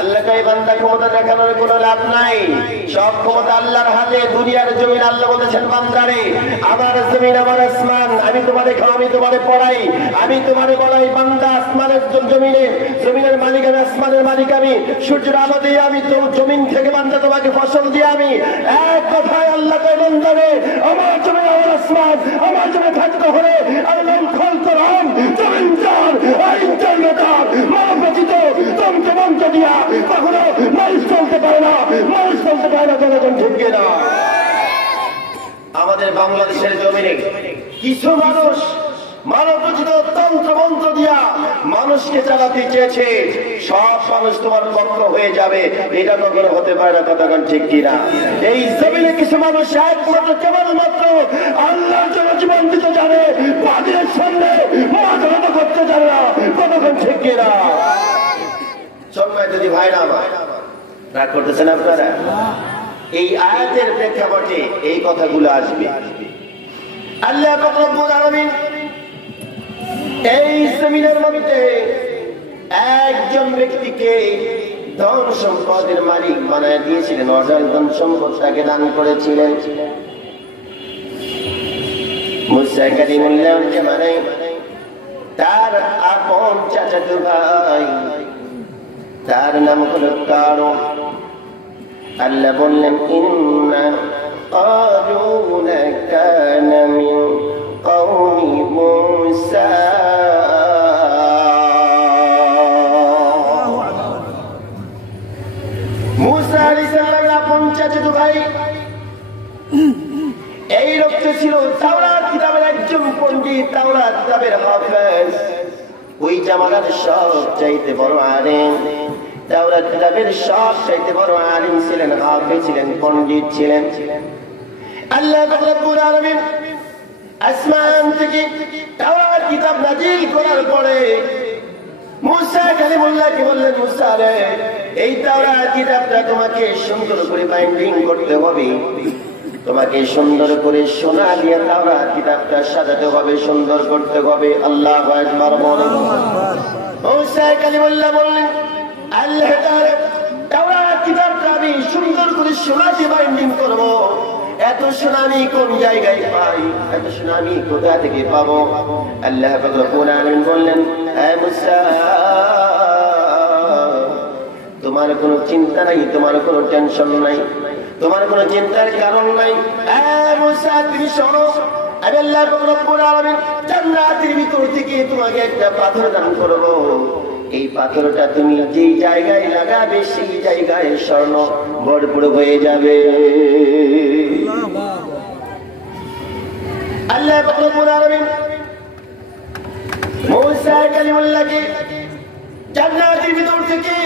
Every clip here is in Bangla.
আল্লাহ কই বান্দা ক্ষমতা দেখানোর কোনো লাভ নাই, সব ক্ষমতা আল্লাহর হাতে। দুনিয়ার জমিন আল্লাহ বলেছেন বান্দারে আমার জমিন আমার আসমান, আমি তোমারে খাও আমি তোমারে পড়াই, আমি তোমারে বলাই বান্দা আসমানের জমিনে, জমিনের মালিক আমি, আসমানের মালিক আমি, সূর্যের আলো দিয়ে আমি, জমিন থেকে বান্দা তোমাকে ফসল দিয়ে আমি। এক কথায় আল্লাহ কই বান্দারে আমার জমিন আমার আসমান, আমার জমিনে থাকতে হলে আমি লঙ্ঘন করলাম জমিন চার আইন চাইতাম মানব রচিত তন্ত্র দিয়া কখনো মানুষ চলতে পারে না, মানুষ চলতে পারে না। জনগণ ঠিক না? আমাদের বাংলাদেশের জমিনে কিছু মানুষ মানব রচিত তন্ত্র মন্ত্র দিয়া মানুষকে চালাতে চেয়েছে, সব মানুষ তোমার পক্ষ হয়ে যাবে, এটা কখনো হতে পারে না। কতক্ষণ ঠিক কিনা? এই জমিনে কিছু মানুষ একমাত্র কেবলমাত্র আল্লাহর জন্য জীবন দিতে জানে, বাদীর সামনে মাথা নত করতে জানে না। কতক্ষণ ঠিক কিনা? সম্মানিত যদি ভাইরা আমার রাগ করতেছেন আপনারা? এই আয়াতের প্রেক্ষাপটে এই কথাগুলো আসবে। আল্লাহ পাক রব্বুল আলামিন এই জমিনের মধ্যে একজন ব্যক্তিকে ধন সম্পদের মালিক বানায় দিয়েছিলেন, অঢেল ধন সম্পদ তাকে দান করেছিলেন। মুসা কালিমুল্লাহর জামানায় তার আপন চাচাতো ভাই, তার নাম হলো কারুন। আল্লাহ বললেন ইন্না কারুন কানা মিন কওমি মুসা, মুসা আলাইহিস সালামের আপন চাচাতো ভাই এই লোকটা ছিল তাওরাত কিতাবের একজন পণ্ডিত, তাওরাত কিতাবের হাফেজ, ওই জামানার সব চাইতে বড় আলেম, তাওরাত কিতাবের সব চাইতে বড় আলেম ছিলেন, হাফেজ ছিলেন, পণ্ডিত ছিলেন। আল্লাহ পাক রব্বুল আলামিন আসমান থেকে তাওরাত কিতাব নাযিল করার পরে মুসা কালিমুল্লাহকে বললেন, মুসা রে এই তাওরাত কিতাবটা তোমাকে সুন্দর করে বাইন্ডিং করতে হবে, তোমাকে সুন্দর করে সোনা দিয়ে তাওরাত কিতাবটা সাজাতে হবে, সুন্দর করতে হবে। আল্লাহু আকবার বলেন। মুসা কালিমুল্লাহ বললেন আল্লাহ তাআলা তাওরাত কিতাবটা আমি সুন্দর করে সোনা দিয়ে বাইন্ডিং করব, এত সোনা আমি কোন জায়গায় পাই, এত সোনা আমি কোথা থেকে পাবো? আল্লাহ পাক রব্বুল আলামিন বললেন হে মুসা তোমার কোনো চিন্তা নাই, তোমার কোনো টেনশন নাই, তোমার কোনো চিন্তার কারণ নাই। মুসা তুমি শোনো, আমি আল্লাহ পাক রব্বুল আলামিন জান্নাতের ভিতর থেকে তোমাকে একটা পাথর দান করব, এই পাথরটা তুমি যেই জায়গায় লাগাবে সেই জায়গায় স্বর্ণ ভরপুর হয়ে যাবে। আল্লাহ পাক রব্বুল আলামিন মুসা কালিমুল্লাহকে জান্নাতের ভিতর থেকে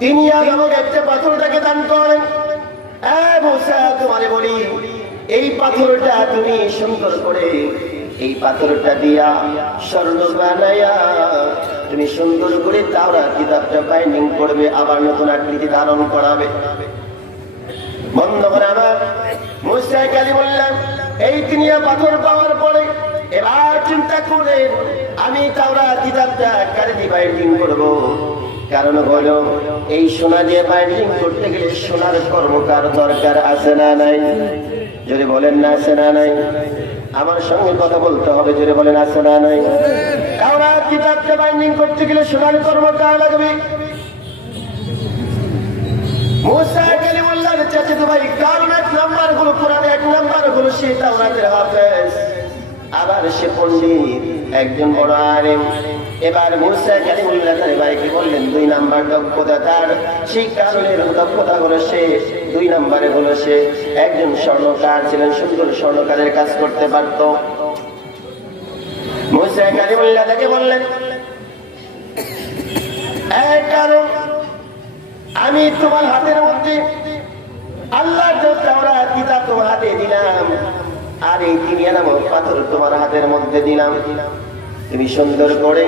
তিনি আমাকে একটা পাথরটাকে দান করেন। মুসা তোমারে বলি এই পাথরটা তুমি সুন্দর করে এই পাথরটা দিয়া স্বর্ণ বানায়া তুমি সুন্দর করে তাওরাত কিতাবটা বাইন্ডিং করবে, আবার নতুন আকৃতি ধারণ করাবে। বন্ধুগণ আমার, মুসা কালিমুল্লাহ এই তিনিয়া পাথর পাওয়ার পরে এবার চিন্তা করে আমি তাওরাত কিতাবটা কারে বাইন্ডিং করব। কারণ হলো এই সোনা দিয়ে বাইন্ডিং করতে গেলে সোনার কর্মকার দরকার আছে না নাই? যদি বলেন না আছে না নাই? আমার সঙ্গে কথা বলতে হবে, যদি বলেন আছে না নাই? তাওরাত কিতাবটা বাইন্ডিং করতে গেলে সোনার কর্মকার লাগবে। মুসা কালিমুল্লাহর চাচাতো ভাই কারুন এক নাম্বার হলো কোরআনে, এক নাম্বার হলো সে তাওরাতের হাফেজ, আবার সে পণ্ডিত, একজন বড় আলেম। এবার মুসা কালিমুল্লাহ তার ভাইকে বললেন দুই নাম্বার দক্ষতা তার, সেই কারণের দক্ষতা হলো সে দুই নাম্বারে হলো সে একজন স্বর্ণকার ছিলেন, সুন্দর স্বর্ণকারের কাজ করতে পারত। মুসা কালিমুল্লাহ তাকে বললেন কারণ আমি তোমার হাতের মধ্যে আল্লাহর তাওরাত কিতাব তোমার হাতে দিলাম, আর এই তিনিয়া নামক পাথর তোমার হাতের মধ্যে দিলাম, তুমি সুন্দর করে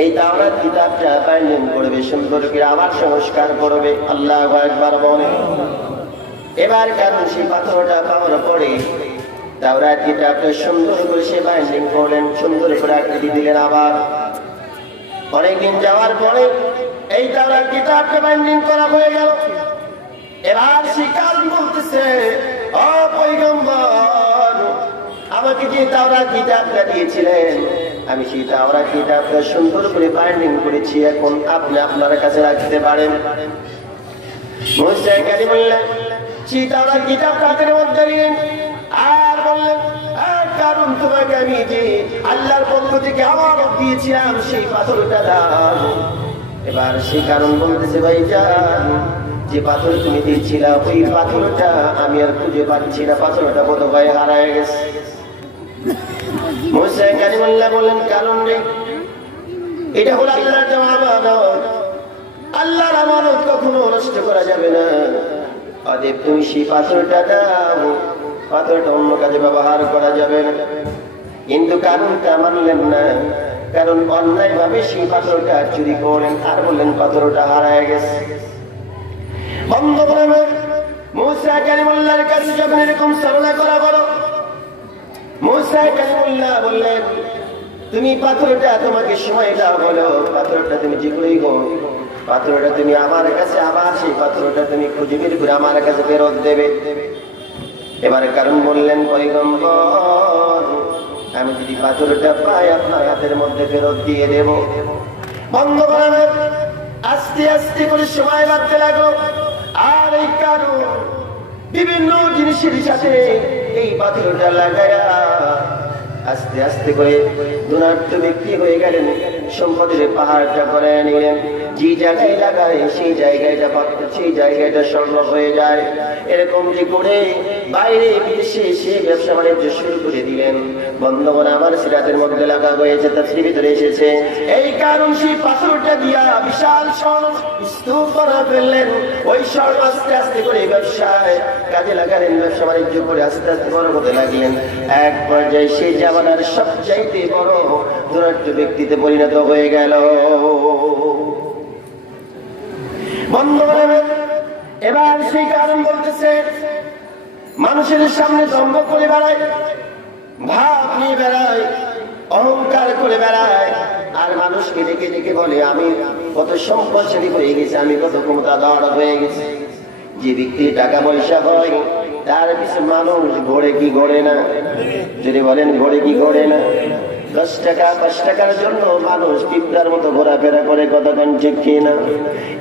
এই তাওরাত কিতাবটা বাইন্ডিং করবে, সুন্দর করে আবার সংস্কার করবে। আল্লাহু আকবার বলে। এবার কারণ সেই পাথরটা পাওয়ার পরে তাওরাত কিতাবটা সুন্দর করে সে বাইন্ডিং করলেন, সুন্দর করে আকৃতি দিলেন। আবার অনেকদিন যাওয়ার পরে এই তাওরাত কিতাবকে বাইন্ডিং করা হয়ে গেল। এবার শিকার বলতেছে, ও পয়গম্বর, আমাকে যে তাওরাত কিতাবটা দিয়েছিলেন, আমি সেই তাওরাত কিতাবটা সুন্দর করে বাইন্ডিং করেছি, এখন আপনি আপনার কাছে রাখতে পারেন। মুসা কালিমুল্লাহ সেই তাওরাত কিতাব হাতের মধ্যে নিলেন আর বললেন, কারণ তোমাকে আমি যে আল্লাহর পক্ষ থেকে আমানত দিয়েছিলাম সেই পাথরটা দাও। এবার সেই কারণ বলতেছে, ভাইজান, যে পাথর তুমি দিয়েছিলা ওই পাথরটা আমি আর খুঁজে পাচ্ছি না, পাথরটা বোধহয় হারায় গেছে। মুসা কালিমুল্লাহ বললেন, কারণ নেই, এটা হলো আল্লাহর দেওয়া আমানত। আল্লাহর আমানত কখনো নষ্ট করা যাবে না। অতএব তুমি সেই পাথরটা দাও, পাথরটা অন্য কাজে ব্যবহার করা যাবে না। কিন্তু কারণটা মানলেন না, কারণ অন্যায় ভাবে সেই পাথরটা চুরি করলেন আর বললেন পাথরটা হারায় গেছে। বন্ধ করে মুসা কালিমুল্লাহর কাছে যখন এরকম সামনা করা বলো, মুসা কালিমুল্লাহ বললেন, তুমি পাথরটা তোমাকে সময় দাও, বলো পাথরটা তুমি যে করেই গো, পাথরটা তুমি আমার কাছে আবার সেই পাথরটা তুমি খুঁজে বের করে আমার কাছে ফেরত দেবে। এবার কারণ বললেন, পয়গম্বর, আমি যদি পাথরটা পাই আপনার হাতের মধ্যে ফেরত দিয়ে দেব। বন্ধ করানোর আস্তে আস্তে করে সময় বাড়তে লাগলো। আর এই কারণ বিভিন্ন জিনিসের সাথে এই পাথরটা লাগায়া আস্তে আস্তে করে ধনাঢ্য ব্যক্তি হয়ে গেলেন, সম্পদের পাহাড়টা করে নিলেন। যে জায়গায় লাগায় সেই জায়গাটা স্বর্ণ হয়ে যায়। এরকম যে করে বাইরে বিদেশে সে ব্যবসা বাণিজ্য শুরু করে দিলেন। বন্ধুগণ, আমার সিরাতের মধ্যে লাগা হয়েছে, তাফসীরের ভিতরে এসেছে, এই কারণ সেই পাথরটা দিয়া বিশাল স্বর্ণ স্তূপ করে ফেললেন। ওই স্বর্ণ আস্তে আস্তে করে ব্যবসায় কাজে লাগালেন, ব্যবসা বাণিজ্য করে আস্তে আস্তে বড় হতে লাগলেন। এক পর্যায়ে সেই জামানার সবচাইতে বড় ধনাঢ্য ব্যক্তিতে পরিণত হয়ে গেল। এবার সেই কারণ বলতেছে, মানুষের সামনে দম্ভ করে বেড়ায়, ভাব নিয়ে বেড়ায়, অহংকার করে বেড়ায়, আর মানুষকে ডেকে ডেকে বলে আমি কত সম্পদশালী হয়ে গেছি, আমি কত ক্ষমতাধর হয়ে গেছি। যে ব্যক্তি টাকা পয়সা হয় তার পিছনে মানুষ ঘোরে কি ঘোরে না? যদি বলেন ঘোরে কি ঘোরে না? 10 টাকা 5 টাকার জন্য মানুষ পিঁপড়ার মতো ঘোরাফেরা করে, কতক্ষণ ঠিক কিনা?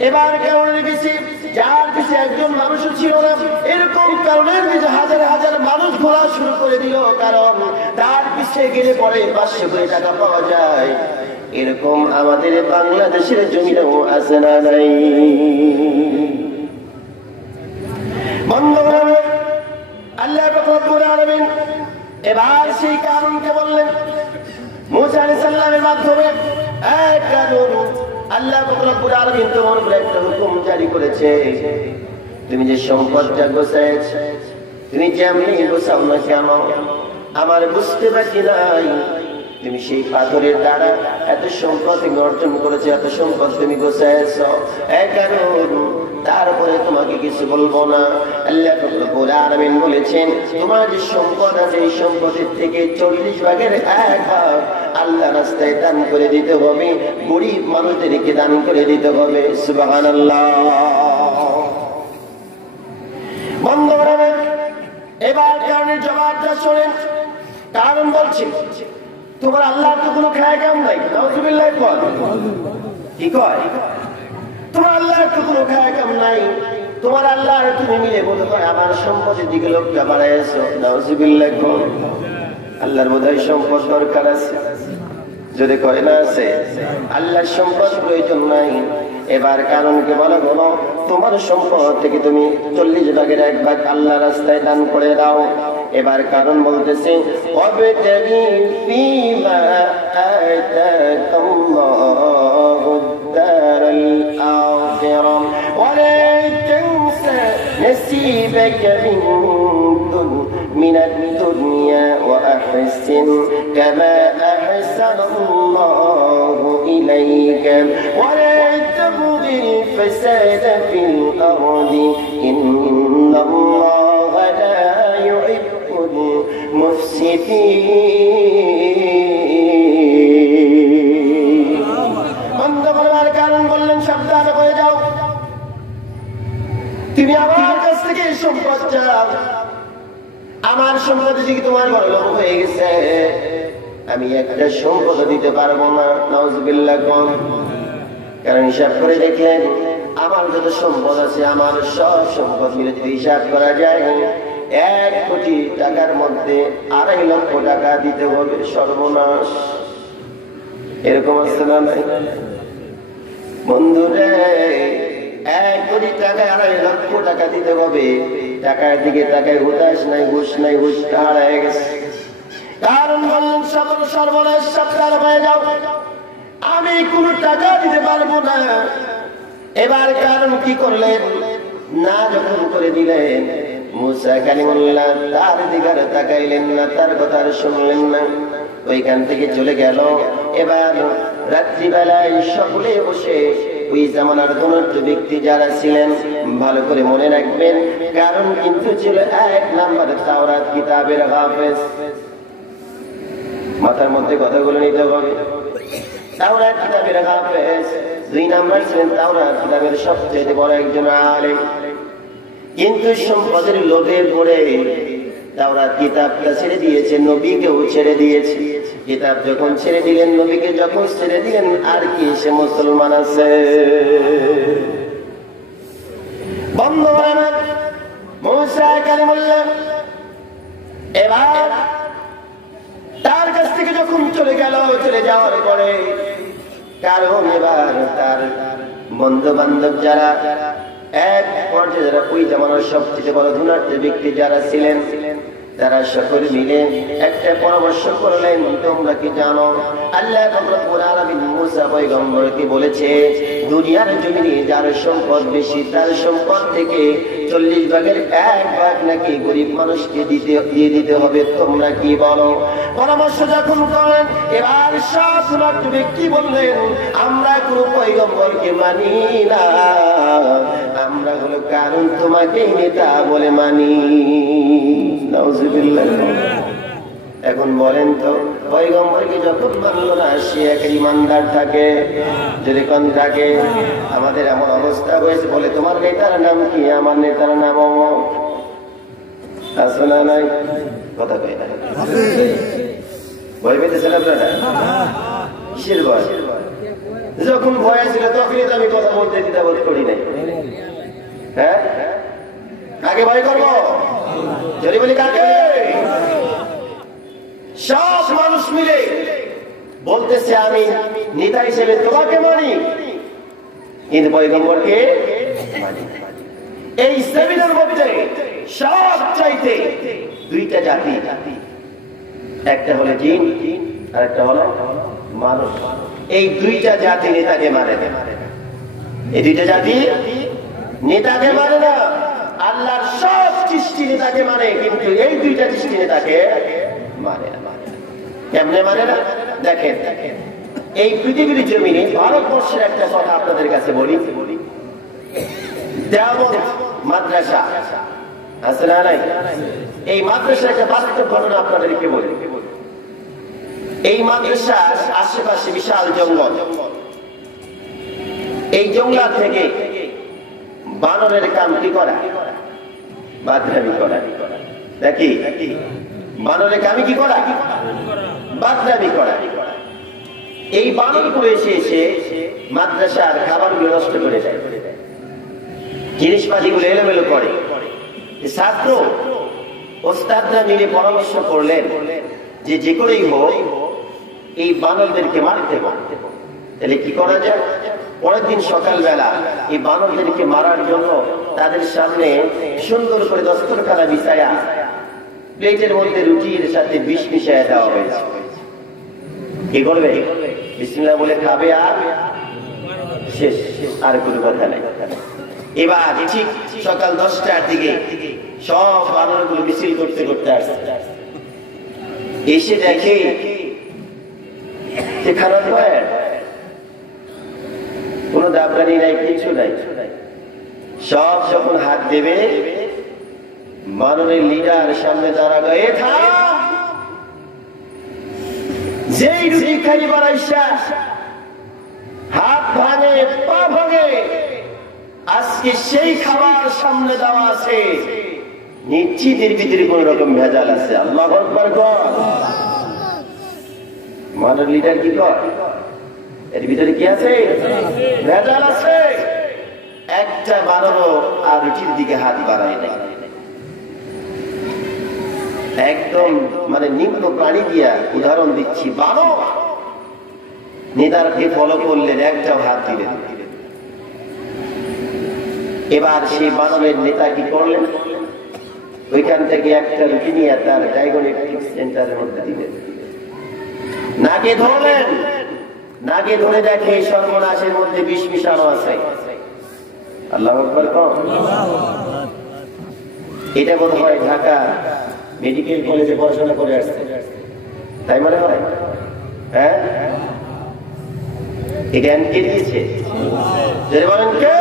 এবার কারণের পিছিয়ে যার পিছিয়ে একজন মানুষও ছিল না, এরকম কারণের পিছিয়ে হাজার হাজার মানুষ ঘোরা শুরু করে দিল, কারণ তার পিছিয়ে গেলে পরে 500 করে টাকা পাওয়া যায়। এরকম আমাদের বাংলাদেশের জমিটাও আছে না নাই? আল্লাহ রাব্বুল আলামিন এবার সেই কারণকে বললেন মুসা আলাইহিস সালামের মাধ্যমে, আল্লাহ রাব্বুল আলামিন তোমার উপর একটা হুকুম জারি করেছে, তুমি যে সম্পদটা গোছাইছ, তুমি যেমনি গোছাও না কেন, আমার বুঝতে বাকি নাই, তুমি সেই পাথরের দ্বারা এত সম্পদ তুমি অর্জন করেছো, এত সম্পদ তুমি গোছাইছ, তারপরে তোমাকে কিছু বলবো না। আল্লাহ রাব্বুল আলামিন বলেছেন, তোমার যে সম্পদ আছে এই সম্পদের থেকে 40 ভাগের 1 ভাগ আল্লাহ রাস্তায় দান করে দিতে হবে, গরিব মানুষদেরকে দান করে দিতে হবে। সুবহানাল্লাহ। বন্ধুরা, এবার কারণের জবাবটা শোনেন। কারণ বলছি, তোমার আল্লাহর তো কোনো খায় কাম নাই। নাউযুবিল্লাহ। কি কয়? তোমার আল্লাহর তো কোনো খায় কাম নাই, তোমার আল্লাহর তুমি মিলে বলতে পারো আমার সম্পদের দিকে লোকটা বাড়াইছো। নাউযুবিল্লাহ। আল্লাহর বোধহয় সম্পদ দরকার আছে, যদি কয় না আছে, আল্লাহর সম্পদ প্রয়োজন নাই। এবার কারণকে বলা হলো, তোমার সম্পদ থেকে তুমি 40 ভাগের 1 ভাগ আল্লাহ রাস্তায় দান করে দাও। এবার কারণ বলতেছে, ওয়াবতাগি ফীমা আতাকাল্লাহু দারাল আখিরা ওয়া লা তানসা নাসীবাকা মিনাদ দুনিয়া ওয়া আহসিন কামা আহসানাল্লাহু ইলাইকা ওয়া লা তাবগিল ফাসাদা ফিল আরদি ইন্নাল্লাহা লা ইউহিব্বুল মুফসিদিন। বন্ধ করার কারণ বললেন সাবধান, তুমি আমার কাছ থেকে সম্পদ চাও, আমার সম্পদ যদি তোমার বড় লোক হয়ে গেছে, আমি একটা সম্পদ দিতে পারবো না। নাউজুবিল্লাহ। কারণ হিসাব করে দেখলেন আমার যত সম্পদ আছে, আমার সব সম্পদ মিলে যদি হিসাব করা যায় 1 কোটি টাকার মধ্যে 2.5 লক্ষ টাকা দিতে হবে। সর্বনাশ। এরকম আছে না নাই বন্ধুরে? 1 কোটি টাকা 2.5 লক্ষ টাকা দিতে হবে। টাকার দিকে টাকায় হুতাশ নাই, ঘুষ নাই, ঘুষটা হারায় গেছে। কারণ বললেন সকল সর্বনাশ সাবধান হয়ে যাও, আমি কোন টাকা দিতে পারবো না। এবার কারণ কি করলেন? না যখন করে দিলেন, মুসা কালিমুল্লাহ তার দিকে তাকাইলেন না, তার কথা শুনলেন না, ওইখান থেকে চলে গেল। এবার রাত্রিবেলায় সকলে বসে ওই জামানার ধনাঢ্য ব্যক্তি যারা ছিলেন, ভালো করে মনে রাখবেন, কারণ কিন্তু ছিল 1 নাম্বার তাওরাত কিতাবের হাফেজ। মাথার মধ্যে কথাগুলো নিতে হবে। তাওরাত কিতাবের হাফেজ। 2 নাম্বার ছিলেন তাওরাত কিতাবের সবচেয়ে বড় একজন আলেম। কিন্তু সম্পদের লোভে পড়ে তাওরাত কিতাবটা ছেড়ে দিয়েছে, নবীকেও ছেড়ে দিয়েছে। কিতাব যখন ছেড়ে দিলেন, নবীকে যখন ছেড়ে দিলেন, আর কি সে মুসলমান আছে? বন্ধু আমার মুসা কালিমুল্লাহ এবার তার কাছ থেকে যখন চলে গেল, চলে যাওয়ার পরে কারণ এবার তার বন্ধু বান্ধব যারা এক পর্যায়ে যারা ওই জামানার সবচেয়ে বড় ধনাঢ্য ব্যক্তি যারা ছিলেন, তারা সকলে মিলে একটা পরামর্শ করলেন। তোমরা কি জানো আল্লাহ রাব্বুল আলামিন মুসা পয়গম্বরকে বলেছে দুনিয়ার জমিনে যার সম্পদ বেশি, তার সম্পদ থেকে 40 ভাগের 1 ভাগ নাকি গরিব মানুষকে দিয়ে দিতে হবে। তোমরা কি বলো? পরামর্শ যখন করেন, এবার সব ধনাঢ্য ব্যক্তি বললেন, আমরা কোন পয়গম্বরকে মানি না, আমরা হলো কারণ তোমাকে নেতা বলে মানি। এখন বলেন তো, পয়গম্বরকে যখন মানল না, সে এক ইমানদার থাকে, যদি কোন থাকে। আমাদের এমন অবস্থা হয়েছে, বলে তোমার নেতার নাম কি? আমার নেতার নাম আছে না নাই? কথা কই না, ভয় পেতেছেন আপনারা? কিসের ভয়? যখন ভয় ছিল তখনই তো আমি কথা বলতে দ্বিধাবোধ করি নাই। হ্যাঁ, কাকে ভয় করবো? যদি বলি কাকে? সব মানুষ মিলে বলতেছে আমি নেতা হিসেবে তোমাকে মানি, কিন্তু পয়গম্বরকে মানি। এই সেমিনার মধ্যে সব চাইতে 2টা জাতি, একটা হলো জিন আর একটা হলো মানুষ। এই 2টা জাতি নেতাকে মানে না। এই 2টা জাতি নেতাকে মানে না। আল্লাহর সব সৃষ্টি নেতাকে মানে, কিন্তু এই 2টা সৃষ্টি নেতাকে মানে না। কেমনে মানে না? দেখেন, এই পৃথিবীর জমিনে ভারতবর্ষের একটা কথা আপনাদের কাছে বলি। দেওবন্দ মাদ্রাসা আছে না নাই? এই মাদ্রাসার একটা বাস্তব ঘটনা আপনাদেরকে বলি। এই মাদ্রাসার আশেপাশে বিশাল জঙ্গল। এই জঙ্গল থেকে বানরের কাম কি করা? বাদরামি করা। দেখি বানরের কামি কি করা? বাদরামি করা। এই বানরগুলো এসে মাদ্রাসার খাবারগুলো নষ্ট করে দেয়, জিনিসপাতিগুলো এলোমেলো করে। ছাত্র ওস্তাদরা মিলে পরামর্শ করলেন যে করেই হোক এই বানরদেরকে মারতে হবে। তাহলে কি করা যায়? পরের দিন সকালবেলা এই বানরদেরকে মারার জন্য তাদের সামনে সুন্দর করে দস্তরখানা বিছায়া প্লেটের মধ্যে রুটির সাথে বিষ মিশাইয়া দেওয়া হয়েছে। কি করবে? বিসমিল্লাহ বলে খাবে আর শেষ, আর কোনো কথা নাই। এবার ঠিক সকাল 10টার দিকে সব বানরগুলো মিছিল করতে করতে আসছে, এসে দেখে যে খারাপ হয়, কোন দাবরানি নাই, কিছু নাই। সব যখন হাত দেবে, বানরের লিডার সামনে দাঁড়াবে, যেই রুটি খাইবার আইসা হাত ভাঙে, পা ভাঙে, আজকে সেই খাবার সামনে দেওয়া আছে, নিশ্চিত এর ভিতরে কোন রকম ভেজাল আছে। আল্লাহু আকবার কর। মাদার লিডার কি কর, এর ভিতরে কি আছে? ভেজাল আছে। একটা বানানো আর রুটির দিকে হাত বাড়ায় নাই, একদম মানে নিম্ন প্রাণী দিয়া উদাহরণ দিচ্ছি। বানো নেতারকে ফলো করলেন, একটাও হাত দিলেন। এবার সেই বানরের নেতা কি করলেন, ওইখান থেকে একটা রুটি নিয়ে তার ডায়াগনস্টিক সেন্টারের মধ্যে দিলেন, নাকে ধরলেন। নাকে ধরে দেখে সর্বনাশের মধ্যে বিষ মিশানো আছে। আল্লাহু আকবার কর। এটা বোধ হয় ঢাকা মেডিকেল কলেজে পড়াশোনা করে আসছে, তাই মনে হয়। হ্যাঁ, এটা কে দিয়েছে? বলেন কে?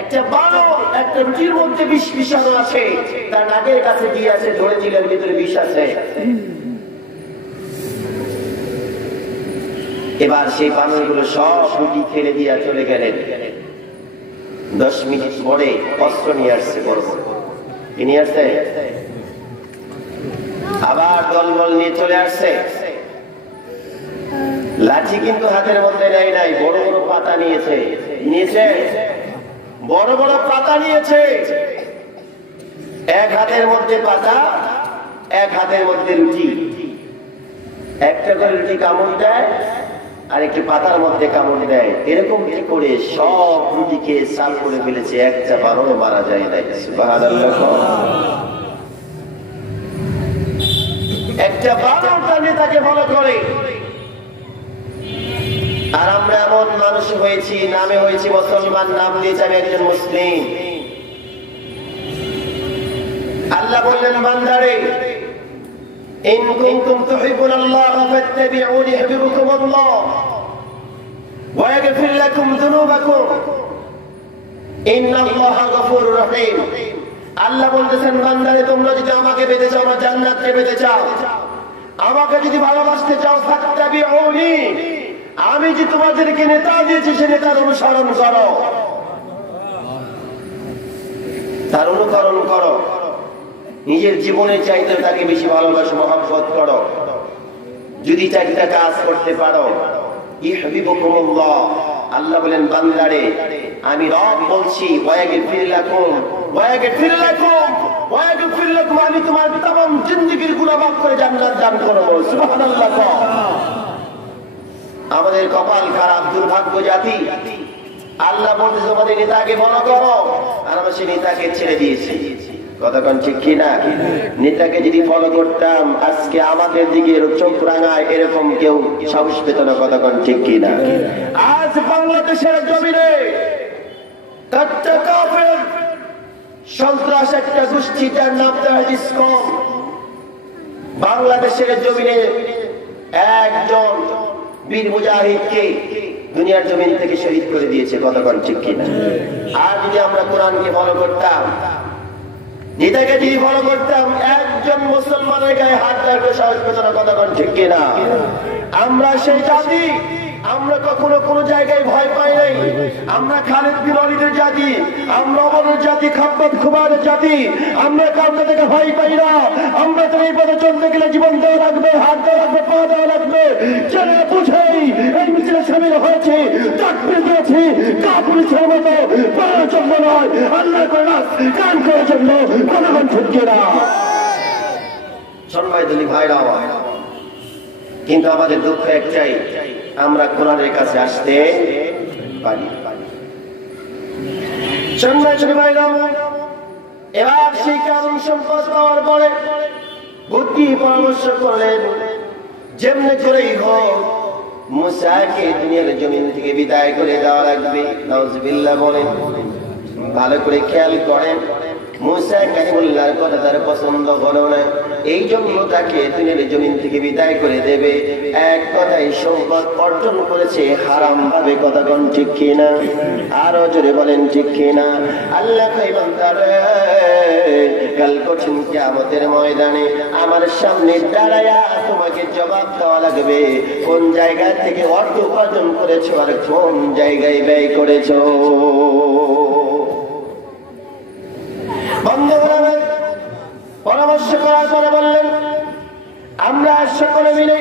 একটা বানর একটা রুটির মধ্যে বিষ মিশানো আছে, তার নাকের কাছে গিয়ে আছে, ধরেছিল এর ভিতরে বিষ আছে। এবার সেই বানরগুলো সব রুটি ফেলে দিয়ে চলে গেলেন। 10 মিনিট পরে অস্ত্র নিয়ে আসছে, বড় বড় নিয়ে আসছে, আবার দলবল নিয়ে চলে আসছে। লাঠি কিন্তু হাতের মধ্যে নেয় নাই, বড় বড় পাতা নিয়েছে। বড় বড় পাতা নিয়েছে। এক হাতের মধ্যে পাতা, এক হাতের মধ্যে রুটি। একটা করে রুটি কামড় দেয়, আর একটি পাতার মধ্যে কামড় দেয়। এরকম করে সব রুটিকে সাল করে ফেলেছে, একটা বানরও মারা যায় নাই। সুবহানাল্লাহ। একটা বানর তার নেতাকে ফলো করে। আর আমরা এমন মানুষ হয়েছি, নামে হয়েছি মুসলমান, নাম দিয়েছি আমি একজন মুসলিম। আল্লাহ বললেন বান্দারে, ইন কুনতুম তুহিব্বুনাল্লাহ ফাত্তাবিউনি ইউহিব্বুকুমুল্লাহ ওয়া ইয়াগফির লাকুম যুনুবাকুম ইন্নাল্লাহা গফুরুর রহিম। আল্লাহ বলতেছেন বান্দারে, তোমরা যদি আমাকে পেতে চাও, আমার জান্নাতকে পেতে চাও, আমাকে যদি ভালোবাসতে চাও, ফাত্তাবিউনি, আমি যে তোমাদেরকে নেতা দিয়েছি সে নেতার অনুসরণ করো, তার অনুকরণ করো। নিজের জীবনের চাইতে তাকে বেশি ভালোবাসো, মহব্বত করো। যদি চারটা কাজ করতে পারো, ইউহিব্বুকুমুল্লাহ, আল্লাহ বলেন বান্দারে আমি রব বলছি, ওয়ায়াগফির লাকুম ওয়ায়াগফির লাকুম ওয়ায়াগফির লাকুম, আমি তোমার तमाम জিন্দেগীর গুনাহ মাফ করে জান্নাত দান করব। সুবহানাল্লাহ। আমাদের কপাল খারাপ, দুর্ভাগ্য জাতি। আল্লাহ বলতে তোমাদের নেতাকে ফলো করো, আর আমরা সেই নেতাকে ছেড়ে দিয়েছি। কতক্ষণ ঠিক কিনা? নেতাকে যদি ফলো করতাম, আজকে আমাদের দিকে চোখ রাঙায় এরকম কেউ সাহস পেত না। কতক্ষণ ঠিক কিনা? আজ বাংলাদেশের জমিনে একটা কাফের সন্ত্রাস, একটা গোষ্ঠী, যার নাম ইসকন, বাংলাদেশের জমিনে একজন বীর মুজাহিদকে দুনিয়ার জমিন থেকে শহীদ করে দিয়েছে। কতক্ষণ ঠিক কিনা? আর যদি আমরা কোরআনকে ফলো করতাম, নেতাকে যদি ফলো করতাম, একজন মুসলমানের গায়ে হাত রাখবে সাহস পেত না। কতক্ষণ ঠিক কিনা? আমরা সেই জাতি, আমরা কখনো কোন জায়গায় ভয় পাই নাই। আমরা খালিদ বিন ওয়ালিদের জাতি, আমরা অমরের জাতি, খাব্বাব খুবাইরের জাতি। আমরা কাউকে থেকে ভয় পাই না। আমরা তো এই পথে চলতে গেলে জীবন দেওয়া লাগবে, হাত দেওয়া লাগবে, পা দেওয়া লাগবে। জেনে বুঝেই এই মিছিলে সামিল হয়েছে, তাকবীর দিয়েছি, কাপুরুষের মতো পড়ার জন্য নয়, আল্লাহ করে কান করার জন্য। কতক্ষণ ঠিক না? সম্মানিত ভাইরা, কিন্তু আমাদের দুঃখ একটাই, আমরা কোরআনের কাছে আসতে পারি। এবার সেই কারণ সম্পদ পাওয়ার পরে বুদ্ধি পরামর্শ করলেন, যেমনি করেই হোক মুসাকে দুনিয়ার জমিন থেকে বিদায় করে দেওয়া লাগবে। নাউজুবিল্লাহ বলেন। ভালো করে খেয়াল করেন, মুসা কালিমুল্লাহর কথা তার পছন্দ হলো না, এই জন্য তাকে দুনিয়ার জমিন থেকে বিদায় করে দেবে। এক কথায় সম্পদ অর্জন করেছে হারাম ভাবে, কথা কোন ঠিক কিনা? আরো জোরে বলেন ঠিক কিনা? আল্লাহ কইবেন তারে কাল কঠিন কিয়ামতের ময়দানে আমার সামনে দাঁড়ায়া তোমাকে জবাব দেওয়া লাগবে কোন জায়গা থেকে অর্থ উপার্জন করেছো আর কোন জায়গায় ব্যয় করেছো। বন্ধুরা পরামর্শ করার পরে বললেন, আমরা সকলে মিলে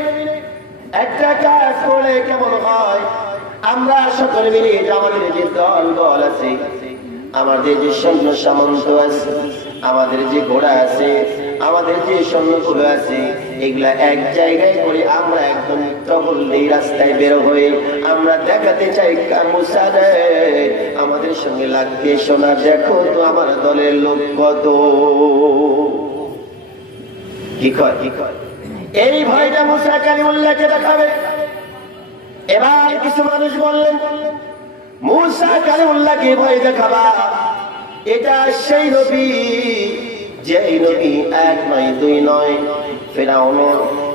একটা কাজ করলে কেমন হয়? আমরা সকলে মিলে আমাদের যে দল আছে, আমাদের যে সৈন্য সামন্ত আছে, আমাদের যে ঘোড়া আছে, আমাদের যে সৈন্যগুলো আছে, এগুলা এক জায়গায় করে আমরা একদম টহল এই রাস্তায় বের হয়ে আমরা দেখাতে চাই মুসা রে আমাদের সঙ্গে লাগতে শোনা, দেখো তো আমার দলের লোক কত। কি কয় এই ভয়টা মুসা কালিমুল্লাহকে দেখাবে। এবার কিছু মানুষ বললেন, মুসা কালিমুল্লাহকে ভয় দেখাবা, এটা সেই নবী যে নবী এক নয় দুই নয় ফেরাউন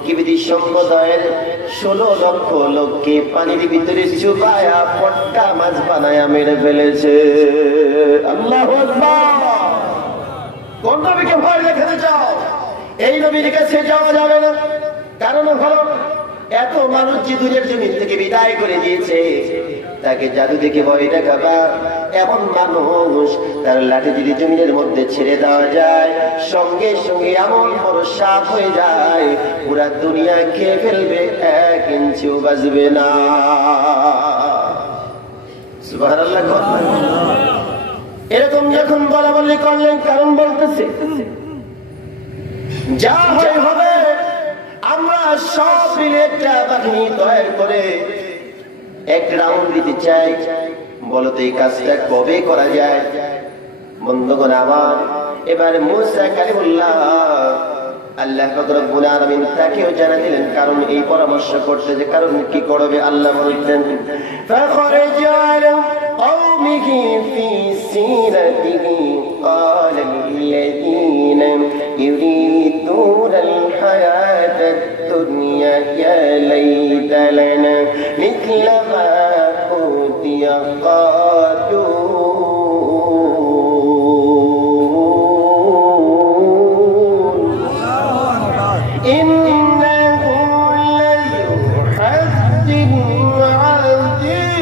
কিবতি সম্প্রদায়ের 16 লক্ষ লোককে পানির ভিতরে চুবায়া পটকা মাছ বানায়া মেরে ফেলেছে। আল্লাহু আকবার। কোন নবীকে ভয় দেখাতে চাও? এই নবীর কাছে যাওয়া যাবে না। কারণ হলো এত মানুষ যে দুনিয়ার জমিন থেকে বিদায় করে দিয়েছে, তাকে জাদু দেখে ভয় দেখাবা। এমন মানুষ তার লাঠি যদি জমিনের মধ্যে ছেড়ে দেওয়া যায়, সঙ্গে সঙ্গে এমন বড় সাপ হয়ে যায়, পুরা দুনিয়া খেয়ে ফেলবে, 1 ইঞ্চিও বাঁচবে না। সুবহানাল্লাহ। এরকম যখন বলা বলি করলেন, কারণ বলতেছে যা হয় হবে, আমরা সব মিলে একটা বাহিনী তৈরি করে এক রাউন্ড দিতে চাই। বলো তো এই কাজটা কবে করা যায়? বন্ধুগণ আমার, এবার মুসা কালিমুল্লাহ আল্লাহ পাক রব্বুল আলামিন তাকেও জানা দিলেন কারণ এই পরামর্শ করতে, যে কারণ কি করবে। আল্লাহ বলতেন فخرج على قومه في سيرته قال الذين يريدون الحياة الدنيا يا ليت لنا مثل ما أوتي قارون إنه لذو حظ عظيم।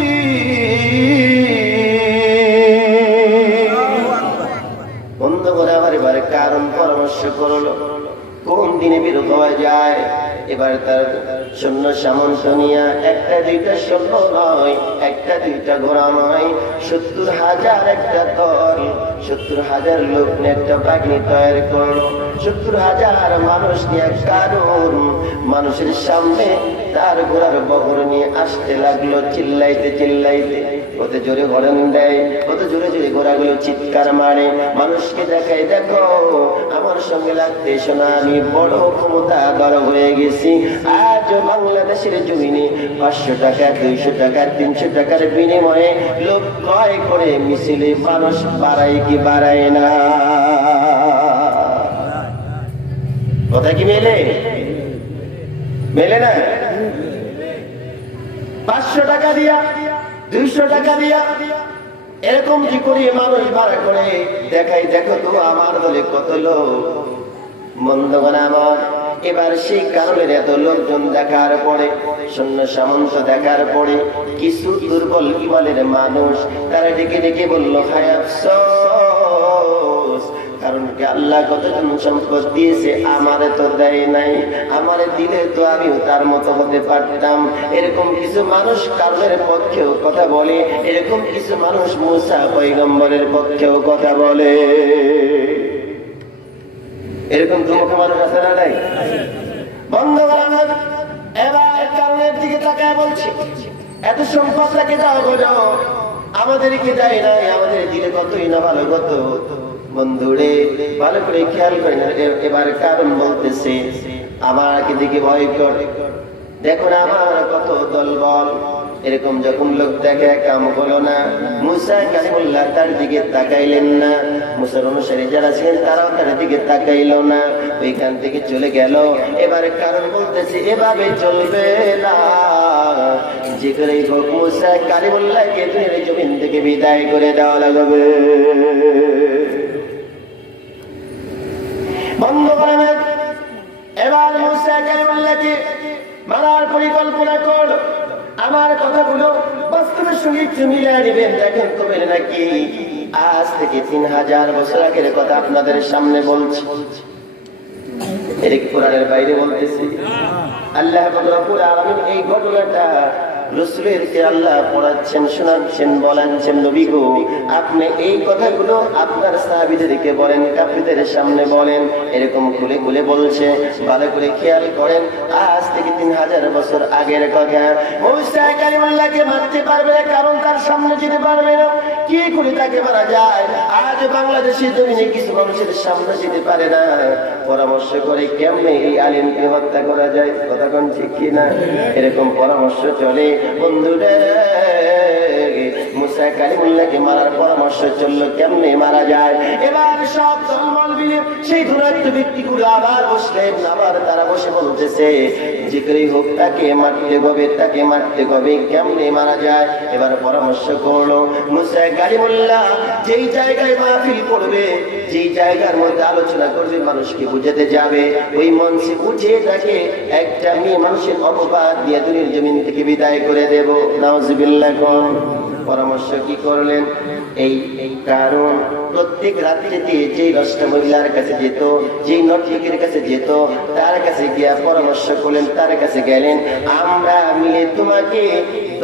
বন্ধুগণ আমার, এবারে কারণ পরামর্শ করলো কোন দিনে বের হওয়া যায়। এবার তার সৈন্য সামন্ত নিয়ে একটা দুইটা সৈন্য নয়, একটা দুইটা ঘোড়া নয়, 70,000 একটা দল, 70,000 লোক নিয়ে একটা বাহিনী তৈরি করলো। 70,000 মানুষ নিয়ে কারণ মানুষের সামনে তার ঘোড়ার বহর নিয়ে আসতে লাগলো, চিল্লাইতে চিল্লাইতে। কত জোরে হরণ দেয়, কত জোরে জোরে ঘোড়াগুলো চিৎকার মারে, মানুষকে দেখায় দেখো আমার সঙ্গে লাগতে শোনা, আমি বড় ক্ষমতাধর হয়ে গেছি। আজ বাংলাদেশের জমিনে 500 টাকা 200 টাকা 300 টাকার বিনিময়ে লোক ক্রয় করে মিছিলে মানুষ বাড়ায় কি বাড়ায় না? কথা কি মেলে? মেলে না? 500 টাকা দিয়া 200 টাকা দিয়া এরকম কি করে মানুষ ভাড়া করে দেখাই দেখো তো আমার দলে কত লোক। বন্ধুগণ আমার, এবার সেই কারণের এত লোকজন দেখার পরে, সৈন্য সামন্ত দেখার পরে কিছু দুর্বল ইমানের মানুষ তারা ডেকে ডেকে বলল হায় আফসোস, কারণ কি আল্লাহ কতজন সম্পদ দিয়েছে, আমারে তো দেয় নাই, আমারে দিলে তো আমিও তার মতো হতে পারতাম। এরকম কিছু মানুষ কারণের পক্ষেও কথা বলে, এরকম কিছু মানুষ মুসা পয়গম্বরের পক্ষেও কথা বলে। এরকম দুমুখী মানুষ আছে না নাই? বন্ধুগণ, এবার কারণের দিকে তাকায় বলছি, এত সম্পদ রেখে যাও বোঝো, আমাদেরকে দেয় নাই, আমাদের দিলে কতই না ভালো কত। বন্ধুরে ভালো করে খেয়াল করেন। এবার কারণ বলতেছে আমাকে দিকে ভয় কর, দেখুন আমার কত দলবল, এরকম যখন লোক দেখে কাম হলো না, মুসা কালিমুল্লাহ তার দিকে তাকাইলেন না, মুসার অনুসারী যারা ছিলেন তারাও তার দিকে তাকাইল না, ওইখান থেকে চলে গেল। এবারে কারণ বলতেছে এভাবে চলবে না, যে করেই হোক মুসা কালিমুল্লাহকে দুনিয়ার জমিন থেকে বিদায় করে দেওয়া লাগবে। বন্ধ করেন। এবার মুসা কালিমুল্লাহকে মারার পরিকল্পনা কর। আমার কথাগুলো বাস্তবের সঙ্গে একটু মিলিয়ে নেবেন। দেখেন কবে নাকি আজ থেকে 3000 বছর আগের কথা আপনাদের সামনে বলছি, এর কোরআনের বাইরে বলতেছি। আল্লাহ রাব্বুল আলামিন এই ঘটনাটা রাসূলকে আল্লাহ পড়াচ্ছেন, শোনাচ্ছেন, বলেনছেন নবী গো আপনি এই কথাগুলো আপনার সাহাবীদেরকে বলেন, কাফিরদের সামনে বলেন। এরকম খুলে খুলে বলছে, ভালো করে খেয়াল করেন। আজ থেকে 3000 বছর আগের কথা। মুসা কালিমুল্লাহকে মারতে পারবে না, কারণ তার সামনে যেতে পারবে না। কি করে তাকে মারা যায়? আজ বাংলাদেশের জমিনে কিছু মানুষের সামনে যেতে পারে না। পরামর্শ করে কেমনে এই আলেমকে হত্যা করা যায়, কথা কোন ঠিক কিনা? এরকম পরামর্শ চলে। বন্ধুরা, মুসা কালিমুল্লাহকে মারার পরামর্শ চললো কেমনে মারা যায়। এবার সব দলবল মিলে সেই ধূর্ত ব্যক্তিগুলো আবার বসলেন। আবার তারা বসে বলতেছে যে করেই হোক তাকে মারতে হবে, তাকে মারতে হবে, কেমনে মারা যায়। এবার পরামর্শ করলো মুসা কালিমুল্লাহ যেই জায়গায় মাহফিল করবে, যেই জায়গার মধ্যে আলোচনা করবে, মানুষকে বুঝাতে যাবে, ওই মঞ্চে উঠে তাকে একটা মেয়ে মানুষের অপবাদ দিয়ে দুনিয়ার জমিন থেকে বিদায় করে দেব। নাউজুবিল্লাহ। পরামর্শ কি করলেন? এই কারণ প্রত্যেক রাত্রিতে যেই 10টা মহিলার কাছে যেত, যেই নর্তকীর কাছে যেত, তার কাছে গিয়া পরামর্শ করলেন, তার কাছে গেলেন, আমরা মিলে তোমাকে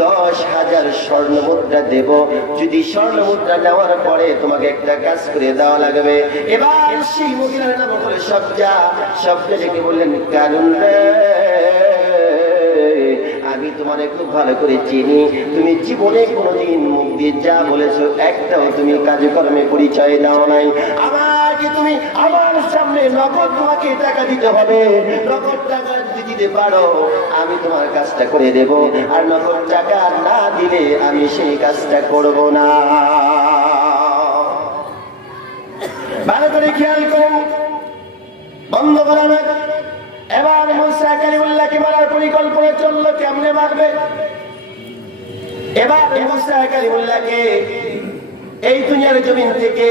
10,000 স্বর্ণ মুদ্রা দেব। যদি স্বর্ণ মুদ্রা দেওয়ার পরে তোমাকে একটা কাজ করে দেওয়া লাগবে। এবার সেই মহিলার নাম হলো সবজা। সবজা থেকে বললেন, কারণ আমি তোমারে খুব ভালো করে চিনি, তুমি জীবনে কোনোদিন মুখ দিয়ে যা বলেছো একটাও তুমি কাজকর্মে পরিচয় দাও নাই। আমাকে তুমি আমার সামনে নগদ তোমাকে টাকা দিতে হবে। নগদ টাকা যদি দিতে পারো আমি তোমার কাজটা করে দেব, আর নগদ টাকা না দিলে আমি সেই কাজটা করব না। ভালো করে খেয়াল করুন, বন্ধ করা না। এবার মুসা কালিমুল্লাহকে মারার পরিকল্পনা চললো কেমনে মারবে। এবার মুসা কালিমুল্লাহকে এই দুনিয়ার জমিন থেকে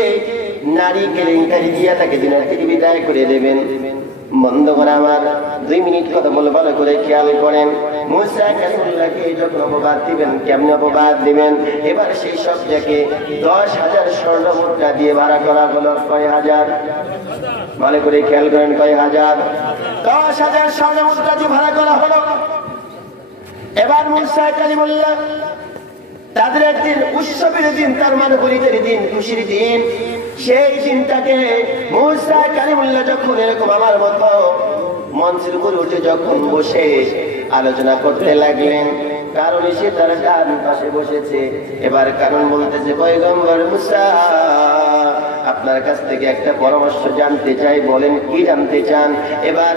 নারী কেলেঙ্কারি দিয়া তাকে দুনিয়া থেকে বিদায় করে দেবেন। বন্ধ করে আমার 2 মিনিট কথা বলে ভালো করে খেয়াল করেন। মুসা কালিমুল্লাহকে যখন অপবাদ দিবেন, কেমনে অপবাদ দিবেন? এবার সেই সবটাকে 10,000 স্বর্ণ মুদ্রা দিয়ে ভাড়া করা হলো। কয় হাজার? ভালো করে খেয়াল করেন, কয় হাজার? 10,000 স্বর্ণ মুদ্রা দিয়ে ভাড়া করা হলো। এবার মুসা কালিমুল্লাহ তাদের একদিন উৎসবের দিন, তার মানে বলিদের দিন, খুশির দিন, সেই দিনটাকে মুসা কালিমুল্লাহ যখন এরকম আমার মতো মঞ্চের উপর উঠে যখন বসে আলোচনা করতে লাগলেন, কারণ এসে তার ডান পাশে বসেছে। এবার কারণ বলতেছে, পয়গম্বর মুসা আপনার কাছ থেকে একটা পরামর্শ জানতে চাই, বলেন কি জানতে চান? এবার